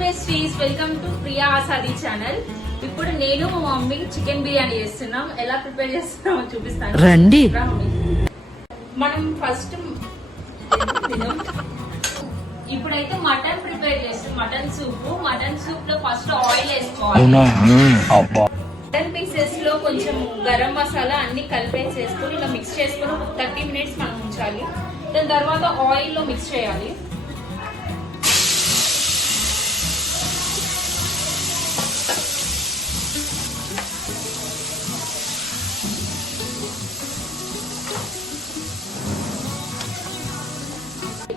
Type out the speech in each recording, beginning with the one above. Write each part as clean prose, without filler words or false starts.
Besties, welcome to Priya Asadi channel. ఇప్పుడు నేను మా మమ్మీ చికెన్ బిర్యానీ చేస్తున్నాం. ఎలా ప్రిపేర్ చేస్తున్నామో చూపిస్తాను, రండి. మనం ఫస్ట్ ఇప్పుడైతే మటన్ ప్రిపేర్ చేస్తాం. మటన్ సూప్ లో ఫస్ట్ ఆయిల్ వేసుకోవాలి. మటన్ పీసెస్ లో కొంచెం గరం మసాలా అన్ని కలిపేసేసుకొని ఇలా మిక్స్ చేసుకొని 30 minutes మనం ఉంచాలి. దాని తర్వాత ఆయిల్ లో మిక్స్ చేయాలి.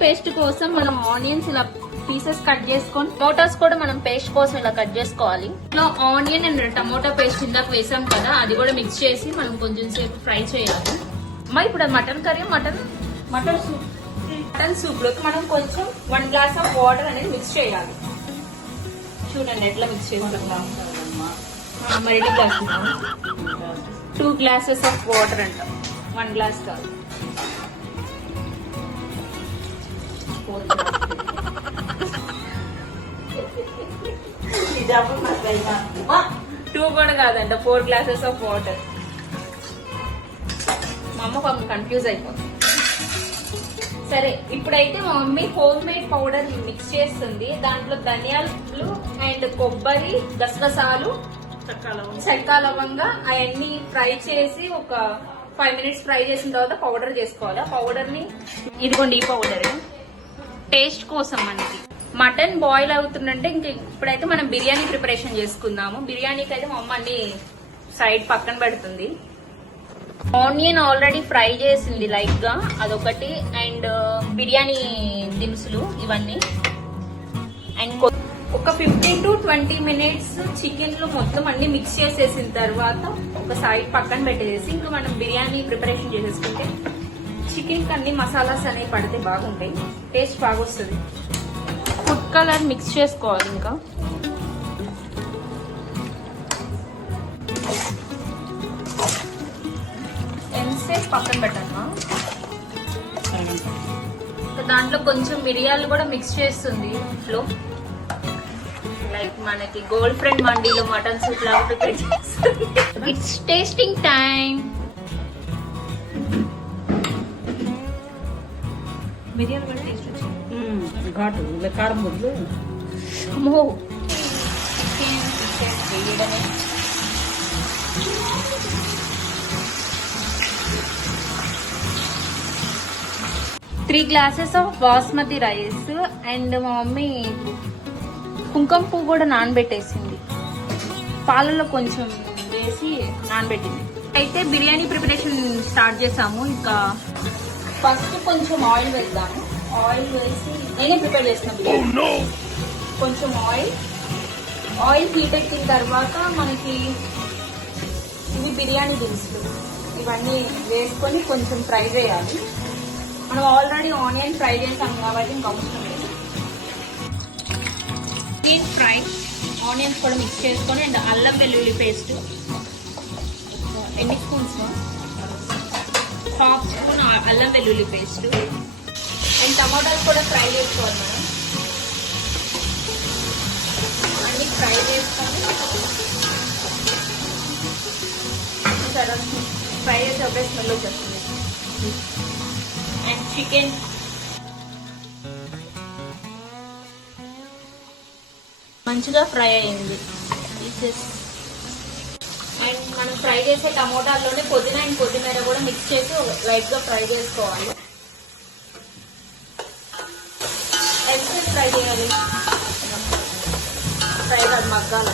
పేస్ట్ కోసం మనం ఆనియన్స్ ఇలా పీసెస్ కట్ చేసుకొని, టమోటాస్ కూడా మనం పేస్ట్ కోసం ఇలా కట్ చేసుకోవాలి. ఇలా ఆనియన్ అండ్ టమోటా పేస్ట్ ఇందాక వేసాం కదా, అది కూడా మిక్స్ చేసి మనం కొంచెం సేపు ఫ్రై చేయాలి. ఇప్పుడు మటన్ కర్రీ, మటన్ సూప్ లోకి మనం కొంచెం 1 glass ఆఫ్ వాటర్ అనేది మిక్స్ చేయాలి. చూడండి ఎట్లా మిక్స్ చేస్తున్నాం. మరి 2 glasses ఆఫ్ వాటర్ అంట, 1 glass కాదు. 2 కూడా కాదంట, 4 glasses ఆఫ్ వాటర్. మా అమ్మ కొంచెం కన్ఫ్యూజ్ అయిపోతుంది. సరే, ఇప్పుడైతే మా mummy home made powder mix చేస్తుంది. దాంట్లో ధనియాలు అండ్ కొబ్బరి, గసగసాలు, చెక్క, లవంగా అవన్నీ ఫ్రై చేసి ఒక 5 minutes ఫ్రై చేసిన తర్వాత పౌడర్ చేసుకోవాలి. ఆ పౌడర్ ని ఇదిగోండి, ఈ పౌడర్ టేస్ట్ కోసం మనకి. మటన్ బాయిల్ అవుతుందంటే ఇంక ఇప్పుడైతే మనం బిర్యానీ ప్రిపరేషన్ చేసుకుందాము. బిర్యానీకి అయితే మా అమ్మ అన్ని సైడ్ పక్కన పెడుతుంది. ఆనియన్ ఆల్రెడీ ఫ్రై చేసింది లైట్ గా, అదొకటి. అండ్ బిర్యానీ దినుసులు ఇవన్నీ. అండ్ ఒక 15 to 20 minutes చికెన్ లో మొత్తం అన్ని మిక్స్ చేసేసిన తర్వాత ఒక సైడ్ పక్కన పెట్టేసి ఇంకా మనం బిర్యానీ ప్రిపరేషన్ చేసేసుకుంటే చికెన్ కి అన్ని మసాలాస్ అనేవి పడితే బాగుంటాయి, టేస్ట్ బాగా వస్తుంది. ఫుడ్ కలర్ మిక్స్ చేసుకోవాలి. ఇంకా ఎంతసేపు పక్కన పెట్టాను. దాంట్లో కొంచెం మిరియాలు కూడా మిక్స్ చేస్తుంది లో, లైక్ మనకి గోల్డ్ ఫ్రెండ్ మండీలో మటన్ సూప్ లాగా ప్రిపేర్ చేస్తుంది. It's tasting time. మిరియాలు కూడా టేస్ట్ వచ్చింది, ఘాటు కారం బదులు. అమ్మో, వేయడమే. Three glasses of basmati rice. And మా మమ్మీ కుంకుమ పువ్వు కూడా నానబెట్టేసింది, పాలలో కొంచెం వేసి నానబెట్టింది. అయితే బిర్యానీ ప్రిపరేషన్ స్టార్ట్ చేసాము. ఇంకా ఫస్ట్ కొంచెం ఆయిల్ వేద్దాము. ఆయిల్ వేసి నేనే ప్రిపేర్ చేస్తున్నాను. కొంచెం ఆయిల్ హీట్ ఎక్కిన తర్వాత మనకి ఇవి బిర్యానీ దినుసులు ఇవన్నీ వేసుకొని కొంచెం ఫ్రై చేయాలి. మనం ఆల్రెడీ ఆనియన్ ఫ్రై చేసాం కాబట్టి ఇంకా అవసరం లేదు. ఫ్రై ఆనియన్స్ కూడా మిక్స్ చేసుకొని, అండ్ అల్లం వెల్లుల్లి పేస్ట్ ఎన్ని స్పూన్స్, 1/2 స్పూన్ అల్లం వెల్లుల్లి పేస్ట్. అండ్ టమాటాలు కూడా ఫ్రై చేసుకోవాలి. మనం అన్ని ఫ్రై చేసుకొని ఫ్రై చేసి ఒకటే స్మెల్ వచ్చేస్తుంది. అండ్ చికెన్ మంచిగా ఫ్రై అయింది. అండ్ మనం ఫ్రై చేసే టమోటాల్లోనే పుదీనా అండ్ కొత్తిమీర కూడా మిక్స్ చేసి లైట్ గా ఫ్రై చేసుకోవాలి. ఎంతసేపు ఫ్రై చేయాలి? ఫ్రై కాదు, మగ్గాలి.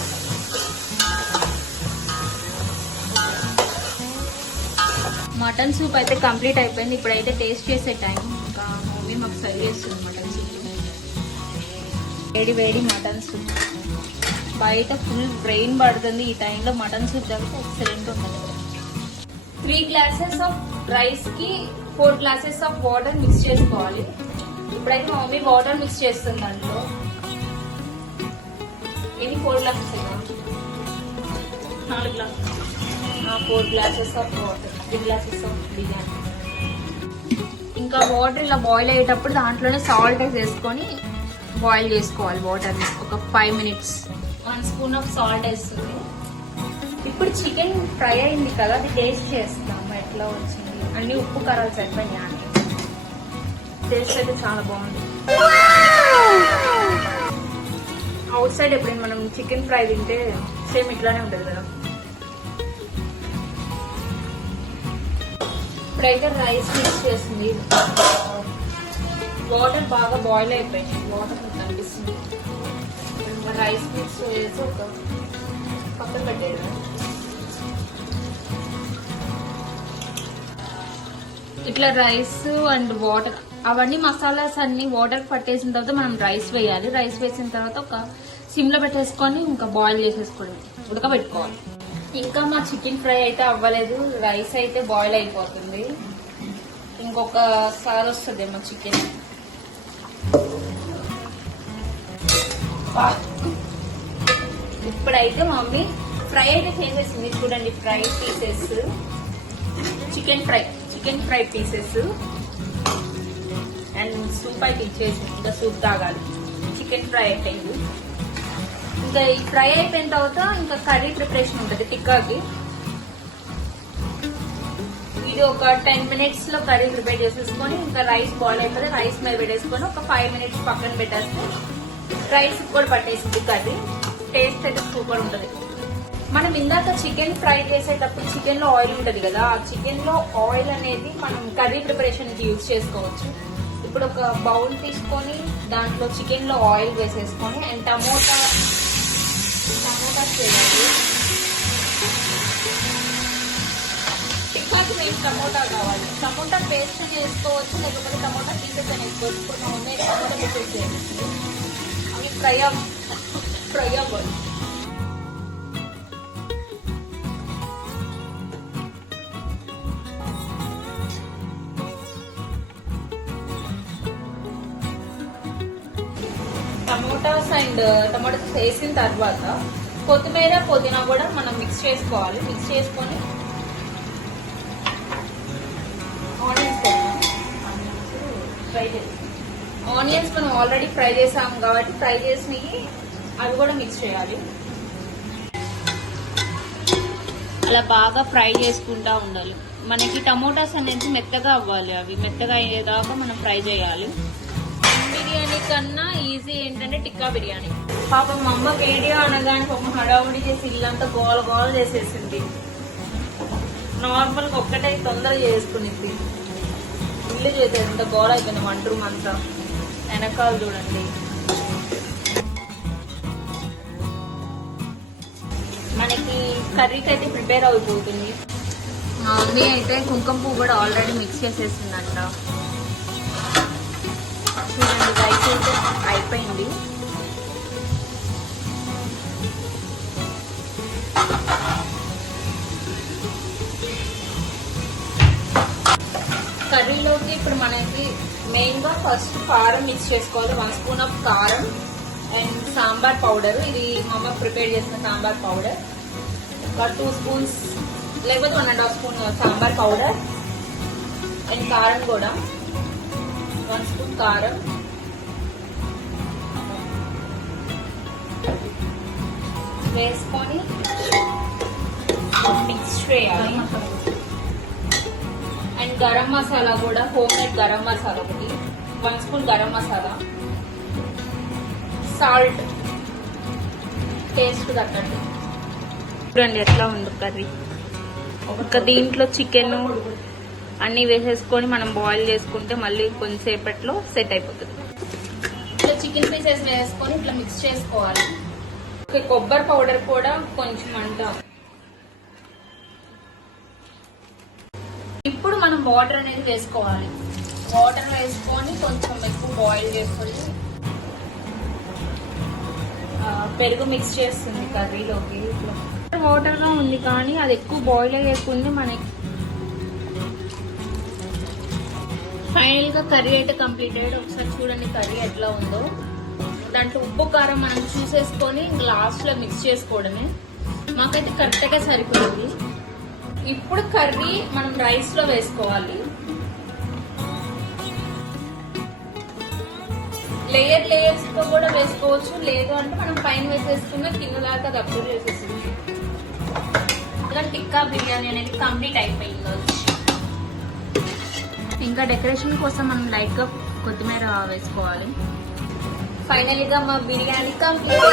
మటన్ సూప్ అయితే కంప్లీట్ అయిపోయింది. ఇప్పుడైతే టేస్ట్ చేసే టైం. ఇంకా మమ్మీ మాకు సర్వ్ చేస్తుంది మటన్ సూప్. వేడి మటన్ సూప్. బయట ఫుల్ బ్రెయిన్ పడుతుంది, ఈ టైంలో మటన్ సూప్ తాగితే ఎక్సలెంట్ ఉంటుంది. 3 glasses ఆఫ్ రైస్ కి 4 glasses ఆఫ్ వాటర్ మిక్స్ చేసుకోవాలి. ఇప్పుడైతే మా మమ్మీ వాటర్ మిక్స్ చేస్తుంది. దాంట్లో ఎన్ని 4 glasses 4 glasses. 4 glasses of water, 3 glasses of biryani. ఇంకా వాటర్ ఇలా బాయిల్ అయ్యేటప్పుడు దాంట్లోనే సాల్ట్ వేసేసుకొని బాయిల్ చేసుకోవాలి వాటర్ ఒక 5 minutes. 1 spoon ఆఫ్ సాల్ట్ వేస్తుంది. ఇప్పుడు చికెన్ ఫ్రై అయింది కదా, అది టేస్ట్ చేస్తాము ఎట్లా వచ్చింది. అన్ని ఉప్పు కారాలు సరిపోయినాయి అని. టేస్ట్ అయితే చాలా బాగుంది. అవుట్ సైడ్ ఎప్పుడైనా మనం చికెన్ ఫ్రై తింటే సేమ్ ఇట్లానే ఉంటుంది కదా. ఇప్పుడైతే రైస్ మిక్స్ చేస్తుంది. వాటర్ బాగా బాయిల్ అయిపోయినాయి, వాటర్ కనిపిస్తుంది. రైస్ మిక్స్ వేసి ఒక పక్కన పెట్టేది. ఇట్లా రైస్ అండ్ వాటర్ అవన్నీ మసాలాస్ అన్ని వాటర్ పట్టేసిన తర్వాత మనం రైస్ వేయాలి. రైస్ వేసిన తర్వాత ఒక సిమ్ లో పెట్టేసుకొని ఇంకా బాయిల్ చేసేసుకోవడం, ఉడకబెట్టుకోవాలి. ఇంకా మా చికెన్ ఫ్రై అయితే అవ్వలేదు, రైస్ అయితే బాయిల్ అయిపోతుంది. ఇంకొకసారి వస్తుంది మా చికెన్. ఇప్పుడైతే మమ్మీ ఫ్రై అయితే చేసేసింది. చూడండి, fry pieces, chicken fry pieces and soup అయితే ఇచ్చేసి ఇంకా సూప్ తాగాలి. చికెన్ ఫ్రై అయిపోయింది. ఇంకా ఈ ఫ్రై అయిపోయిన తర్వాత ఇంకా కర్రీ ప్రిపరేషన్ ఉంటుంది టిక్కాకి. ఇది ఒక 10 minutes లో కర్రీ ప్రిపేర్ చేసేసుకొని ఇంకా రైస్ బాయిల్ అయిపోతే రైస్ మీద పెట్టేసుకొని ఒక 5 minutes పక్కన పెట్టేస్తే రైస్ కూడా పట్టేసింది కర్రీ. టేస్ట్ అయితే సూపర్ ఉంటుంది. మనం ఇందాక చికెన్ ఫ్రై చేసేటప్పుడు చికెన్ లో ఆయిల్ ఉంటుంది కదా, ఆ చికెన్ లో ఆయిల్ అనేది మనం కర్రీ ప్రిపరేషన్ కి యూజ్ చేసుకోవచ్చు. ఇప్పుడు ఒక బౌల్ తీసుకొని దాంట్లో చికెన్ లో ఆయిల్ వేసేసుకొని అండ్ టమోటా చేయాలి. టిక్కాకి మెయిన్ టమోటా కావాలి. టమోటా పేస్ట్ చేసుకోవచ్చు, లేకపోతే టమోటా పీసెస్ అని వేసుకోవచ్చు. ఇప్పుడు మా మమ్మీ టమోటా పీసెస్ చేయాలి. అవి ఫ్రై అవ్వాలి. టమాటాస్ వేసిన తర్వాత కొత్తిమీర పుదీనా కూడా మనం మిక్స్ చేసుకోవాలి. మిక్స్ చేసుకొని ఆనియన్స్ మనం ఆల్రెడీ ఫ్రై చేసాం కాబట్టి ఫ్రై చేసినవి అవి కూడా మిక్స్ చేయాలి. అలా బాగా ఫ్రై చేసుకుంటా ఉండాలి. మనకి టమోటాస్ అనేది మెత్తగా అవ్వాలి, అవి మెత్తగా అయ్యేదాకా మనం ఫ్రై చేయాలి. బిర్యానీ కన్నా ఈజీ ఏంటంటే టిక్కా బిర్యానీ. పాపం మా అమ్మ వీడియో అనగానే పాపం హడావుడి చేసి ఇల్లంతా గోల గోల చేసేసింది. నార్మల్గా ఒక్కటే తొందరగా చేసుకునింది. ఇల్లు చేసేది ఇంత గోల అయిపోయింది. వంట రూమ్ అంతా వెనకాల చూడండి. మనకి కర్రీకి అయితే ప్రిపేర్ అయిపోతుంది. మా మమ్మీ అయితే కుంకుమ పువ్వు కూడా ఆల్రెడీ మిక్స్ చేసేసిందంట. చూడండి, రైస్ అయితే అయిపోయింది. కర్రీలోకి ఇప్పుడు మనకి మెయిన్ గా ఫస్ట్ కారం మిక్స్ చేసుకోవాలి. 1 spoon ఆఫ్ కారం అండ్ సాంబార్ పౌడర్. ఇది మా అమ్మ ప్రిపేర్ చేసిన సాంబార్ పౌడర్. ఒక 2 spoons లేకపోతే 1.5 spoon సాంబార్ పౌడర్ అండ్ కారం కూడా 1 spoon కారం, వేసుకొని మిక్స్ చేయాలి. అండ్ గరం మసాలా కూడా, హోమ్ మేడ్ గరం మసాలా ఒకటి 1 spoon garam masala, salt taste తగ్గట్టు. చూడండి ఎట్లా ఉంది కర్రీ. ఒక దీంట్లో చికెన్ అన్ని వేసేసుకొని మనం బాయిల్ చేసుకుంటే మళ్ళీ కొంచెంసేపట్లో సెట్ అయిపోతుంది. ఇట్లా చికెన్ పీసెస్ వేసుకొని ఇట్లా మిక్స్ చేసుకోవాలి. కొబ్బరి పౌడర్ కూడా కొంచెం అంట. ఇప్పుడు మనం వాటర్ అనేది వేసుకోవాలి. వాటర్ వేసుకొని కొంచెం ఎక్కువ బాయిల్ చేసుకొని పెరుగు మిక్స్ చేస్తుంది కర్రీలోకి. వాటర్ గా ఉంది కానీ అది ఎక్కువ బాయిల్ అయ్యేకుంది మనకి. ఫైనల్ గా కర్రీ అయితే కంప్లీట్ అయ్యాడు. ఒకసారి చూడండి కర్రీ ఎట్లా ఉందో. దాంట్లో ఉప్పు కారం మనం చూసేసుకొని లాస్ట్ లో మిక్స్ చేసుకోవడమే. మాకైతే కరెక్ట్ గా సరిపోయింది. ఇప్పుడు కర్రీ మనం రైస్ లో వేసుకోవాలి. లేయర్స్ తో కూడా వేసుకోవచ్చు, లేదు అంటే మనం పైన వేసేసుకున్న కింద దాకా అది అబ్జర్వ్ చేసేస్తుంది. ఇలా టిక్కా బిర్యానీ అనేది కంప్లీట్ అయిపోయింది. ఇంకా డెకరేషన్ కోసం మనం లైట్ గా కొత్తిమీర వేసుకోవాలి. ఫైనల్ గా మా బిర్యానీ కంప్లీట్.